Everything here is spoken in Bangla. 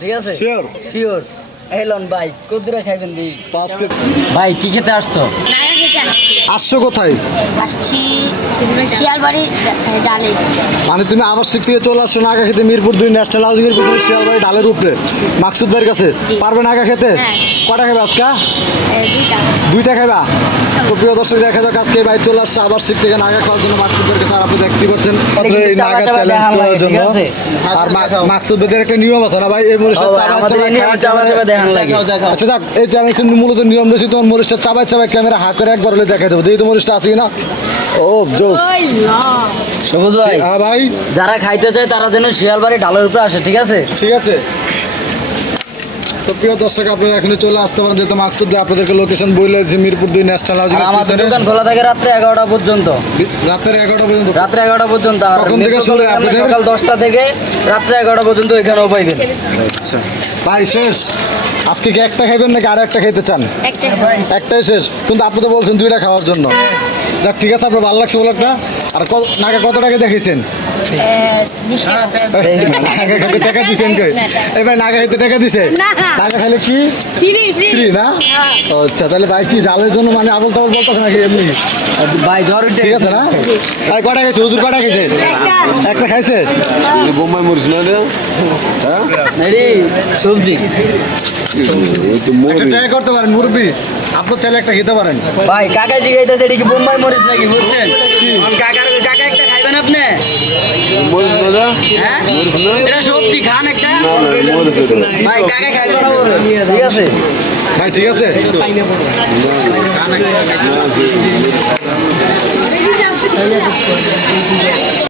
ঠিক আছে? শিওর শিওর এলন ভাই কদ্দুরা খাইবেন দি। কেজি ভাই কি খেতে আসছো? আসছি। কোথায়? আসছি শিয়ালবাড়ি ডালে। মানে তুমি আবাসিক থেকে চলে আসছো নাগা খেতে? মিরপুর দুই ন্যাশনাল হাউজিং এর পিছনে শিয়ালবাড়ি ডালের উপরে মাকসুদ ভাইয়ের কাছে। পারবে নাগা খেতে? হ্যাঁ। কটা খাবে আজকে? দুইটা। খাইবা? তো প্রিয় দর্শক দেখা যাক আজকে ভাই চলে আসছে আবাসিক থেকে নাগা খাওয়ার জন্য মাকসুদ ভাইয়ের কাছে আর আপনি দেখতে পাচ্ছেন এই নাগা চ্যালেঞ্জ করার জন্য। আর মা- মাকসুদ ভাইয়ের একটা নিয়ম আছে না ভাই? এই মরিচটা ও ভাই, আচ্ছা যাক এই চ্যালেঞ্জের মূলত নিয়ম রয়েছে তোমার মরিচটা চাবায় চাবায় ক্যামেরা হাত করে একবার হলে দেখাই দেবো। দেখি তো মরিচটা আছে কিনা। ও জোস। সবুজ ভাই হ্যাঁ ভাই। যারা খাইতে চায় তারা যেন শিয়ালবাড়ি ডালের উপরে আসে ঠিক আছে? ঠিক আছে। তো প্রিয় দর্শক আপনারা এখানে চলে আসতে পারেন যেহেতু মাকসুদ আপনাদেরকে লোকেশন বললে যে মিরপুর দুই ন্যাশনাল আমাদের দোকান খোলা থাকে রাত্রে এগারোটা পর্যন্ত। রাতের এগারোটা পর্যন্ত? রাত্রে এগারোটা পর্যন্ত কখন থেকে শুরু আপনাদের? সকাল দশটা থেকে রাত্রে এগারোটা পর্যন্ত এখানেও পাইবেন। আচ্ছা। ভাই শেষ। আজকে কি একটা খাইবেন নাকি আর একটা খেতে চান একটাই শেষ। কিন্তু আপনি তো বলছেন দুইটা খাওয়ার জন্য। যাক ঠিক আছে আপনার ভালো লাগছে বলাটা আর নাকা কত টাকা দেখেছেন বিশ টাকা। নাগা খেতে টাকা দিছেন কই? এই ভাই নাগা খেতে টাকা দিছে? খাইলে কি? ফ্রি না? হ্যাঁ। আচ্ছা তাহলে ভাই কি জালের জন্য মানে আবল তাবল বলতেছে নাকি এমনি? ভাই জ্বর ঠিক আছে না? ভাই কটা হুজুর কটা খাইছে? একটা। খাইছে? বোম্বাই না হ্যাঁ? সবজি। করতে পারেন মুরব্বি। আপনার চাইলে একটা খেতে পারেন। ভাই কাকা জিগাইতেছে এটি কি বোম্বাই মরিচ নাকি বুঝছেন কাকার কাকা একটা খাইবেন আপনি হ্যাঁ এটা সবজি খান একটা ভাই কাকা ঠিক আছে ভাই ঠিক আছে